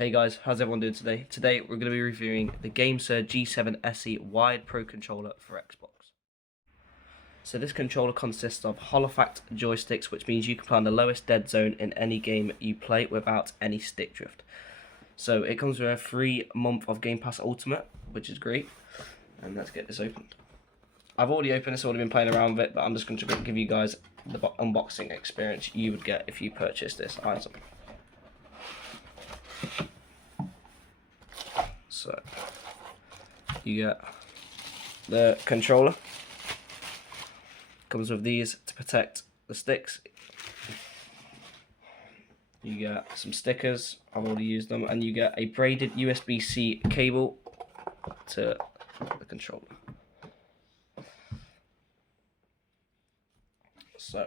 Hey guys, how's everyone doing today? Today we're going to be reviewing the Gamesir G7 SE Wired Pro Controller for Xbox. So this controller consists of holofact joysticks, which means you can play on the lowest dead zone in any game you play without any stick drift. So it comes with a free month of Game Pass Ultimate, which is great. And let's get this opened. I've already opened this, already been playing around with it, but I'm just going to give you guys the unboxing experience you would get if you purchased this item. So you get the controller, comes with these to protect the sticks. You get some stickers, I've already used them, and you get a braided USB-C cable to the controller. So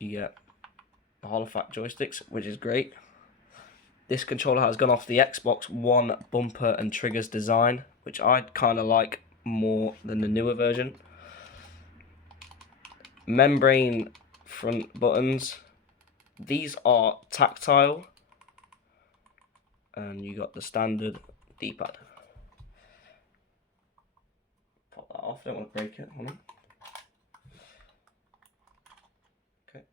you get the holofact joysticks, which is great. This controller has gone off the Xbox One bumper and triggers design, which I kind of like more than the newer version. Membrane front buttons. These are tactile. And you got the standard D-pad. Pop that off, don't want to break it. Hold on. Okay.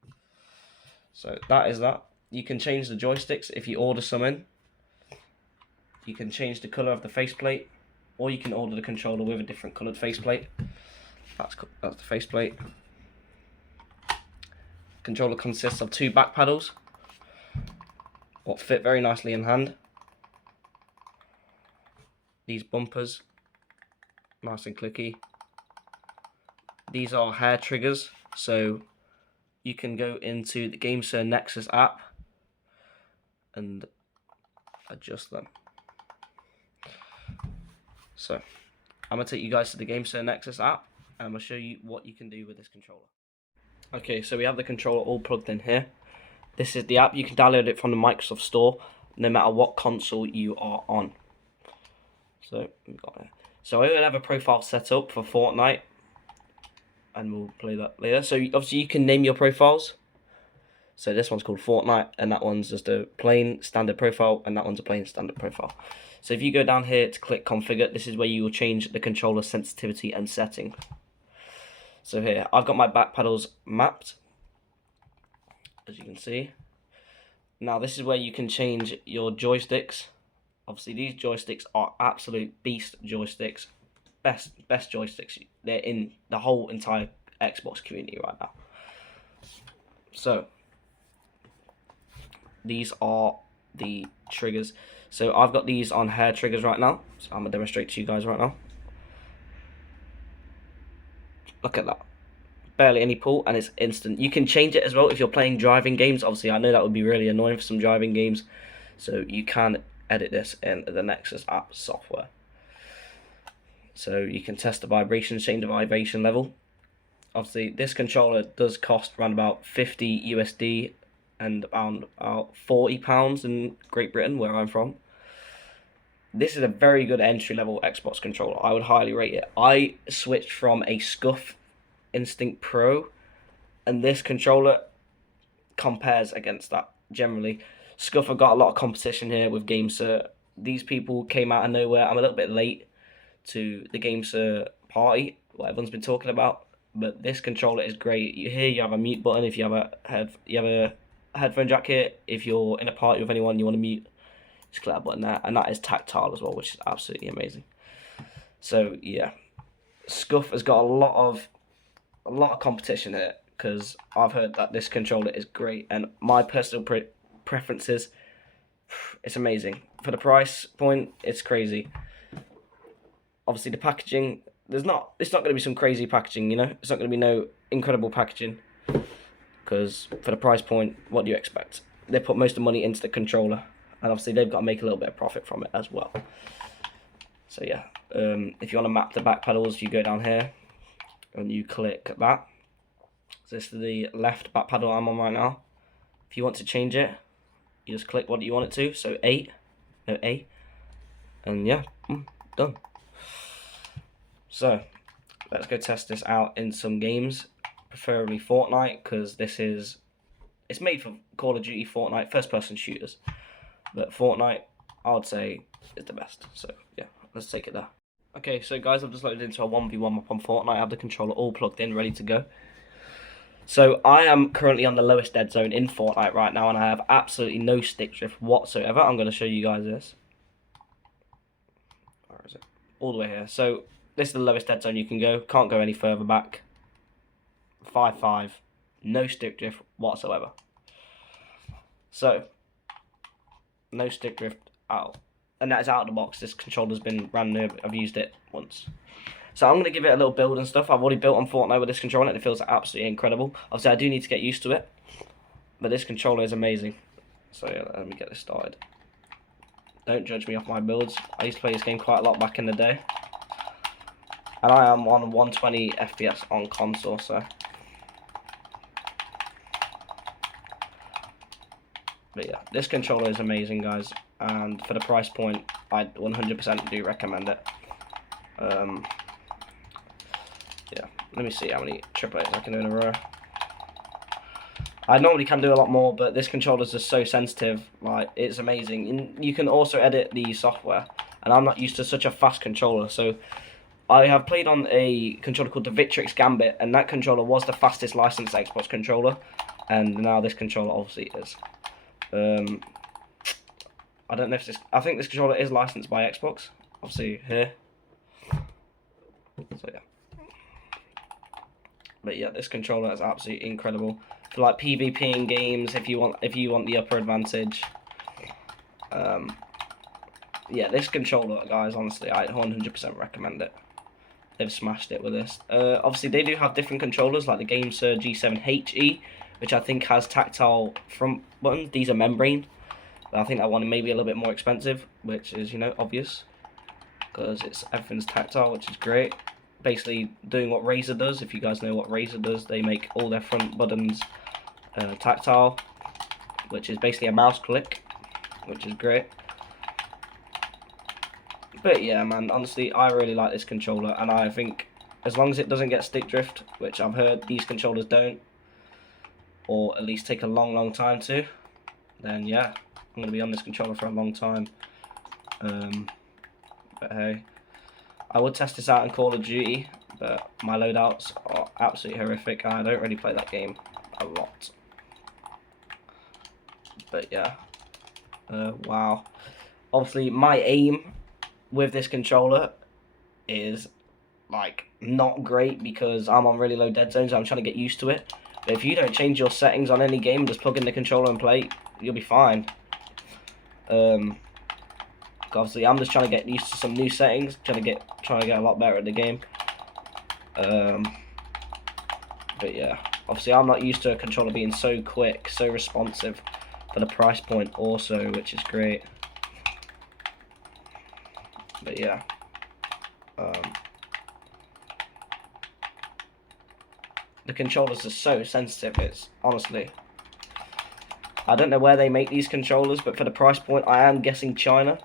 So that is that. You can change the joysticks if you order some in. You can change the colour of the faceplate, or you can order the controller with a different coloured faceplate. That's the faceplate. Controller consists of two back paddles, what fit very nicely in hand. These bumpers, nice and clicky. These are hair triggers, so you can go into the Gamesir Nexus app and adjust them. So I'm going to take you guys to the Gamesir Nexus app and I'm going to show you what you can do with this controller. Okay, so we have the controller all plugged in here. This is the app. You can download it from the Microsoft Store no matter what console you are on. So we've got it. So I will have a profile set up for Fortnite and we'll play that later. So obviously you can name your profiles. So this one's called Fortnite, and that one's just a plain standard profile, and that one's a plain standard profile. So if you go down here to click configure, this is where you will change the controller sensitivity and setting. So here, I've got my back paddles mapped, as you can see. Now this is where you can change your joysticks. Obviously these joysticks are absolute beast joysticks. Best joysticks. They're in the whole entire Xbox community right now. So these are the triggers. So I've got these on hair triggers right now. So I'm going to demonstrate to you guys right now. Look at that. Barely any pull and it's instant. You can change it as well if you're playing driving games. Obviously I know that would be really annoying for some driving games. So you can edit this in the Nexus app software. So you can test the vibration, change the vibration level. Obviously this controller does cost around about 50 USD. And around about £40 in Great Britain, where I'm from. This is a very good entry-level Xbox controller. I would highly rate it. I switched from a Scuff Instinct Pro, and this controller compares against that generally. Scuff have got a lot of competition here with Gamesir. These people came out of nowhere. I'm a little bit late to the Gamesir party, what everyone's been talking about, but this controller is great. You have a mute button if you have a headphone jack here. If you're in a party with anyone you want to mute, just click that button there, and that is tactile as well, which is absolutely amazing. So yeah, Scuff has got a lot of competition here, because I've heard that this controller is great, and my personal preferences, it's amazing. For the price point, it's crazy. Obviously the packaging, it's not going to be some crazy packaging, you know, it's not going to be no incredible packaging. Because for the price point, what do you expect? They put most of the money into the controller, and obviously they've got to make a little bit of profit from it as well. So yeah, if you want to map the back pedals, you go down here and you click that. So this is the left back pedal I'm on right now. If you want to change it, you just click what you want it to. So A, and yeah, done. So let's go test this out in some games. Preferably Fortnite, because this is It's made for Call of Duty, Fortnite, first-person shooters. But Fortnite, I would say, is the best. So, yeah, let's take it there. Okay, so guys, I've just loaded into a 1v1 map on Fortnite. I have the controller all plugged in, ready to go. So, I am currently on the lowest dead zone in Fortnite right now, and I have absolutely no stick drift whatsoever. I'm going to show you guys this. Where is it? All the way here. So, this is the lowest dead zone you can go. Can't go any further back. 5-5. No stick drift whatsoever. So, no stick drift out. And that is out of the box. This controller's been brand new. I've used it once. So I'm going to give it a little build and stuff. I've already built on Fortnite with this controller and it feels absolutely incredible. Obviously, I do need to get used to it. But this controller is amazing. So yeah, let me get this started. Don't judge me off my builds. I used to play this game quite a lot back in the day. And I am on 120 FPS on console, so... But yeah, this controller is amazing, guys, and for the price point, I 100% do recommend it. Yeah, let me see how many triple A's I can do in a row. I normally can do a lot more, but this controller is just so sensitive, like, it's amazing. And you can also edit the software, and I'm not used to such a fast controller, so I have played on a controller called the Victrix Gambit, and that controller was the fastest licensed Xbox controller, and now this controller obviously is. I don't know if this... I think this controller is licensed by Xbox. Obviously here. So yeah. But yeah, this controller is absolutely incredible for like PvP in games. If you want the upper advantage. Yeah, this controller, guys. Honestly, I 100% recommend it. They've smashed it with this. Obviously, they do have different controllers like the Gamesir G7 SE, which I think has tactile front buttons. These are membrane. But I think that one may be a little bit more expensive, which is, you know, obvious. Because everything's tactile, which is great. Basically doing what Razer does. If you guys know what Razer does, they make all their front buttons tactile, which is basically a mouse click, which is great. But yeah, man, honestly, I really like this controller, and I think as long as it doesn't get stick drift, which I've heard these controllers don't, or at least take a long time to, then yeah, I'm going to be on this controller for a long time. But hey, I would test this out in Call of Duty, but my loadouts are absolutely horrific, and I don't really play that game a lot. But yeah, wow. Obviously, my aim with this controller is like not great because I'm on really low dead zones. I'm trying to get used to it. But if you don't change your settings on any game, just plug in the controller and play, you'll be fine. Obviously, I'm just trying to get used to some new settings, trying to get a lot better at the game. But yeah, obviously, I'm not used to a controller being so quick, so responsive for the price point also, which is great. But yeah, the controllers are so sensitive. It's honestly, I don't know where they make these controllers, but for the price point, I am guessing China.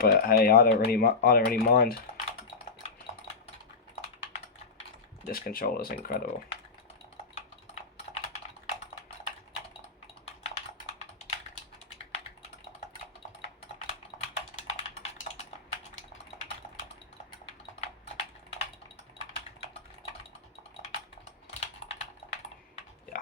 But hey, I don't really mind. This controller is incredible. Yeah.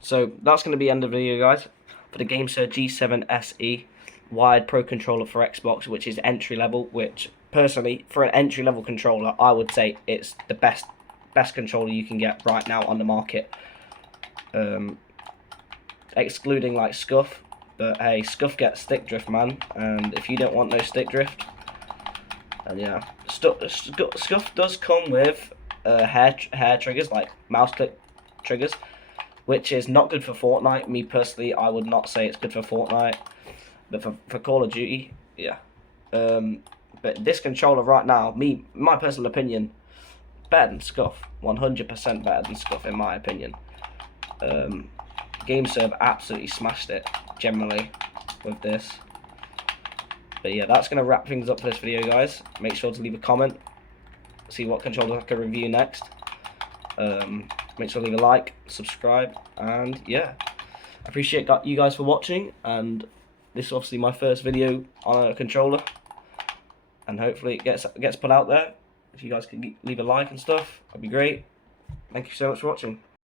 So that's going to be the end of the video, guys, for the Gamesir G7 SE wired pro controller for Xbox, which is entry level. Which personally, for an entry level controller, I would say it's the best controller you can get right now on the market. Excluding like Scuff, but hey, Scuff gets stick drift, man, and if you don't want no stick drift, and yeah, Scuff does come with hair triggers, like mouse click triggers, which is not good for Fortnite. Me personally, I would not say it's good for Fortnite, but for Call of Duty, yeah. But this controller right now, my personal opinion, better than Scuff, 100% better than Scuff in my opinion. Gamesir absolutely smashed it generally with this. But yeah, that's gonna wrap things up for this video, guys. Make sure to leave a comment, see what controller I can review next. Make sure to leave a like, subscribe, and yeah. I appreciate you guys for watching, and this is obviously my first video on a controller, and hopefully it gets put out there. If you guys can leave a like and stuff, that'd be great. Thank you so much for watching.